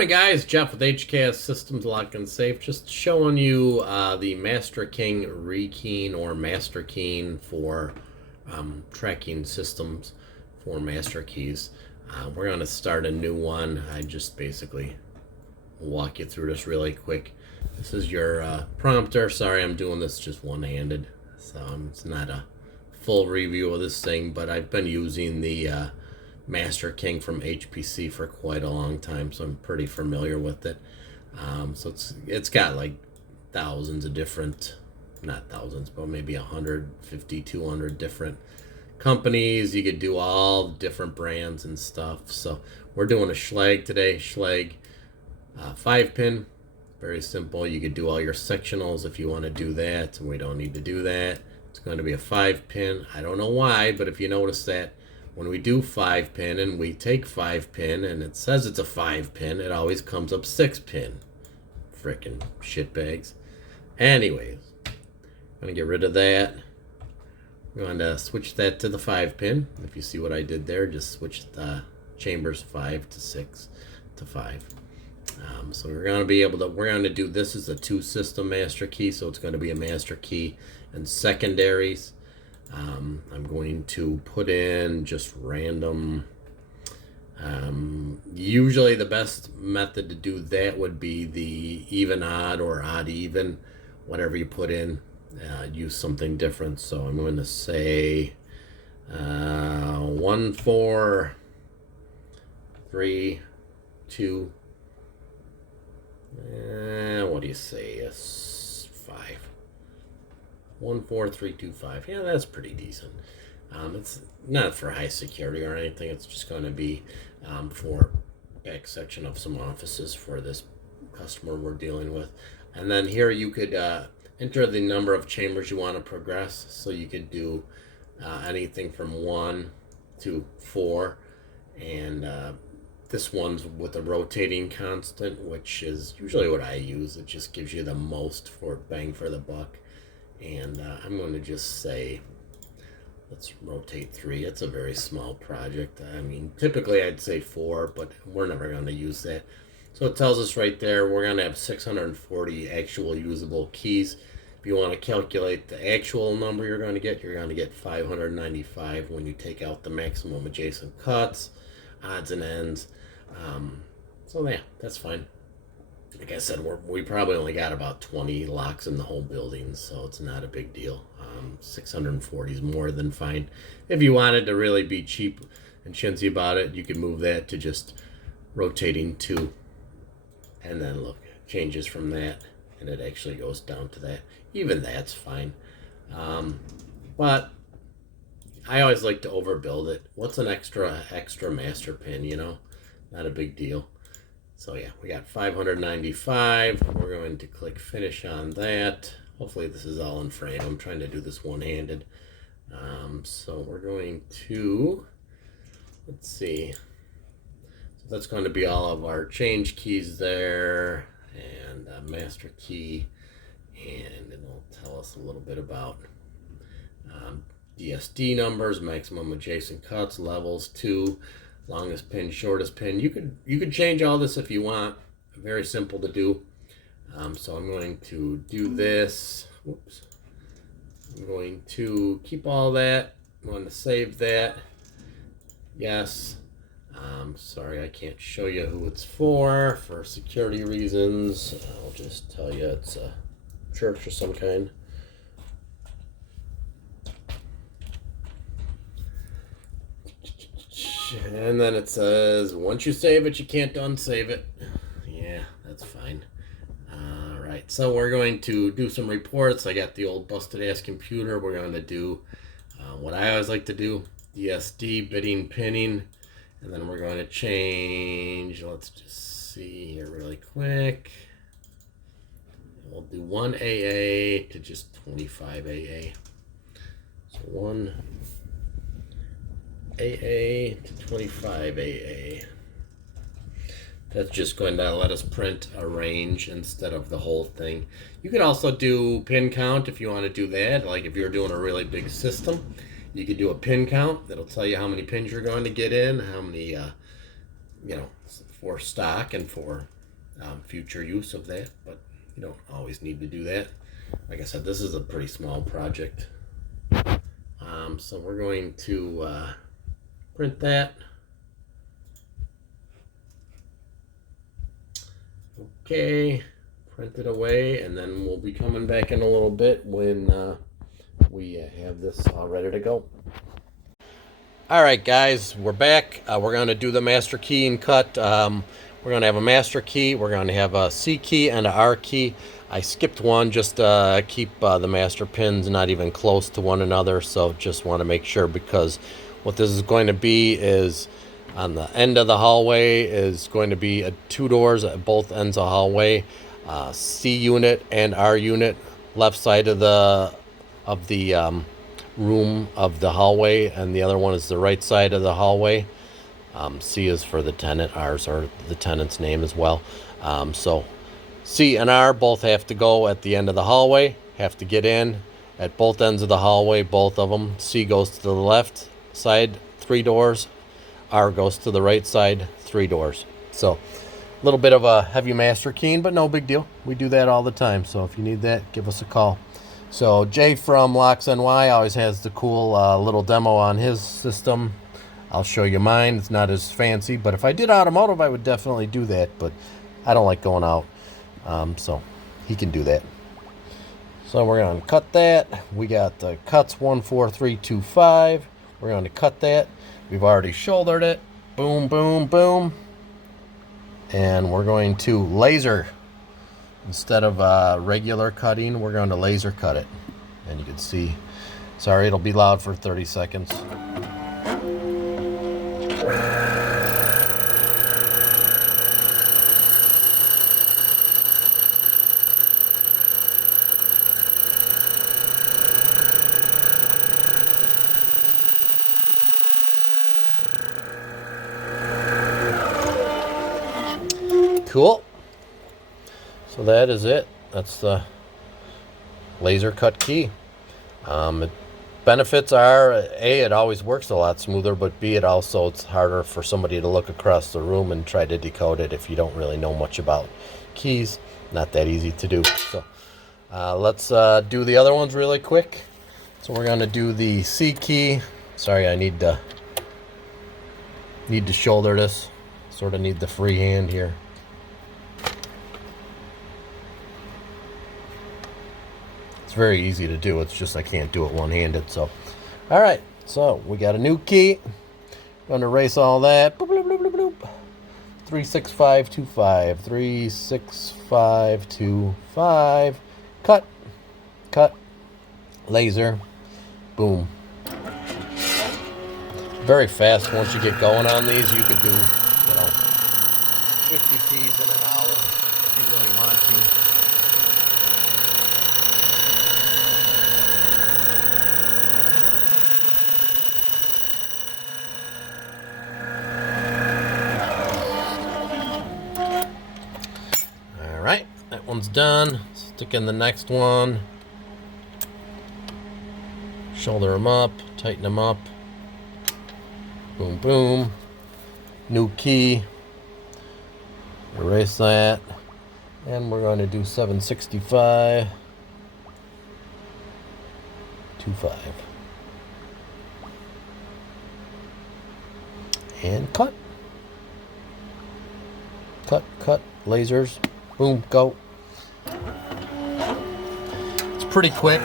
Morning guys, Jeff with HKS Systems Lock and Safe, just showing you the Master King rekeying or Master Keying for tracking systems for master keys. We're going to start a new one. I just basically walk you through this really quick. This is your prompter. Sorry, I'm doing this just one-handed, so it's not a full review of this thing, but I've been using the Master King from HPC for quite a long time, so I'm pretty familiar with it. So it's got like thousands of different, not thousands, but maybe 150, 200 different companies. You could do all different brands and stuff. So we're doing a Schlage today. Schlage 5-pin, very simple. You could do all your sectionals if you want to do that, and we don't need to do that. It's going to be a 5-pin. I don't know why, but if you notice that when we do 5-pin and we take 5-pin and it says it's a 5-pin, it always comes up 6-pin. Frickin' shitbags. Anyways, I'm going to get rid of that. I'm going to switch that to the 5-pin. If you see what I did there, just switch the chambers 5 to 6 to 5. So we're going to be able to, we're going to do this as a 2-system master key, so it's going to be a master key and secondaries. I'm going to put in just random. Usually the best method to do that would be the even odd or odd even. Whatever you put in, use something different. So I'm going to say 1 4 3 2. What do you say? 5. 1 4 3 2 5. Yeah, that's pretty decent. It's not for high security or anything. It's just going to be for back section of some offices for this customer we're dealing with. And then here you could enter the number of chambers you want to progress. So you could do anything from 1 to 4, and this one's with a rotating constant, which is usually what I use. It just gives you the most for bang for the buck. And I'm going to just say, let's rotate 3. It's a very small project. I mean, typically I'd say 4, but we're never going to use that. So it tells us right there, we're going to have 640 actual usable keys. If you want to calculate the actual number you're going to get 595 when you take out the maximum adjacent cuts, odds and ends. So yeah, that's fine. Like I said, we probably only got about 20 locks in the whole building, so it's not a big deal. 640 is more than fine. If you wanted to really be cheap and chintzy about it, you could move that to just rotating 2. And then look, changes from that, and it actually goes down to that. Even that's fine. But I always like to overbuild it. What's an extra master pin, you know? Not a big deal. So yeah, we got 595. We're going to click finish on that. Hopefully this is all in frame. I'm trying to do this one-handed. So we're going to, let's see. So that's going to be all of our change keys there, and master key, and it'll tell us a little bit about DSD numbers, maximum adjacent cuts, levels 2. Longest pin, shortest pin. You could change all this if you want. Very simple to do. So I'm going to do this. Whoops. I'm going to keep all that. I'm going to save that. Yes. Sorry, I can't show you who it's for security reasons. I'll just tell you it's a church of some kind. And then it says, once you save it, you can't unsave it. Yeah, that's fine. All right, so we're going to do some reports. I got the old busted ass computer. We're going to do what I always like to do, DSD, bidding, pinning. And then we're going to change, let's just see here really quick. We'll do 1 AA to just 25 AA. So 1 AA to 25 AA. That's just going to let us print a range instead of the whole thing. You could also do pin count if you want to do that. Like if you're doing a really big system, you could do a pin count. That'll tell you how many pins you're going to get in, how many for stock and for future use of that, but you don't always need to do that. Like I said, this is a pretty small project. So we're going to print that. Okay, print it away, and then we'll be coming back in a little bit when we have this all ready to go. All right, guys, we're back. We're going to do the master key and cut. We're going to have a master key. We're going to have a C key and a R key. I skipped one just to keep the master pins not even close to one another. So just want to make sure, because what this is going to be is on the end of the hallway is going to be two doors at both ends of the hallway. C unit and R unit, left side of the room of the hallway, and the other one is the right side of the hallway. C is for the tenant, R's are the tenant's name as well. So C and R both have to go at the end of the hallway, have to get in at both ends of the hallway, both of them. C goes to the left side, 3 doors. R goes to the right side, 3 doors. So a little bit of a heavy master keying, but no big deal. We do that all the time. So if you need that, give us a call. So Jay from Locks NY always has the cool little demo on his system. I'll show you mine. It's not as fancy, but if I did automotive, I would definitely do that, but I don't like going out. So he can do that. So we're going to cut that. We got the cuts 1, 4, 3, 2, 5. We're going to cut that. We've already shouldered it. Boom, boom, boom. And we're going to laser. Instead of regular cutting, we're going to laser cut it. And you can see, sorry, it'll be loud for 30 seconds. Cool. So that is it. That's the laser cut key. Benefits are, A, it always works a lot smoother, but B, it's harder for somebody to look across the room and try to decode it if you don't really know much about keys. Not that easy to do. So let's do the other ones really quick. So we're going to do the C key. Sorry, I need to shoulder this. Sort of need the free hand here. It's very easy to do. It's just I can't do it one-handed. So, all right. So we got a new key. Going to erase all that. Boop, bloop, bloop, bloop, bloop. 36525. 36525. Cut. Cut. Laser. Boom. Very fast. Once you get going on these, you could do, 50 keys in an hour if you really want to. That one's done. Stick in the next one. Shoulder them up, tighten them up. Boom, boom. New key. Erase that. And we're going to do 765. 25. And cut. Cut, cut, lasers. Boom, go. It's pretty quick.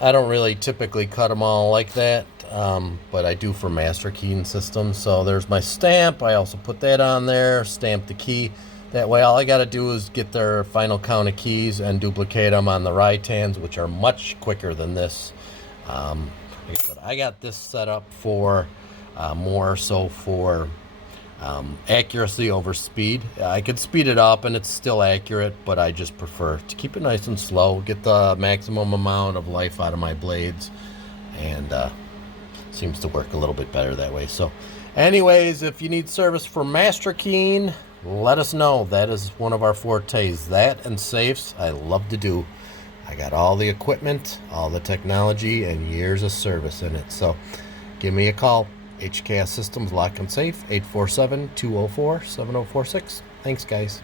I don't really typically cut them all like that, but I do for master keying systems. So there's my stamp. I also put that on there, stamp the key. That way all I got to do is get their final count of keys and duplicate them on the Rytans, which are much quicker than this. Like I said, I got this set up for more so for accuracy over speed. I could speed it up and it's still accurate, but I just prefer to keep it nice and slow, get the maximum amount of life out of my blades, and seems to work a little bit better that way. So anyways, if you need service for master keying, let us know. That is one of our fortes. That and safes, I love to do. I got all the equipment, all the technology, and years of service in it. So give me a call. HKS Systems Lock and Safe, 847-204-7046. Thanks, guys.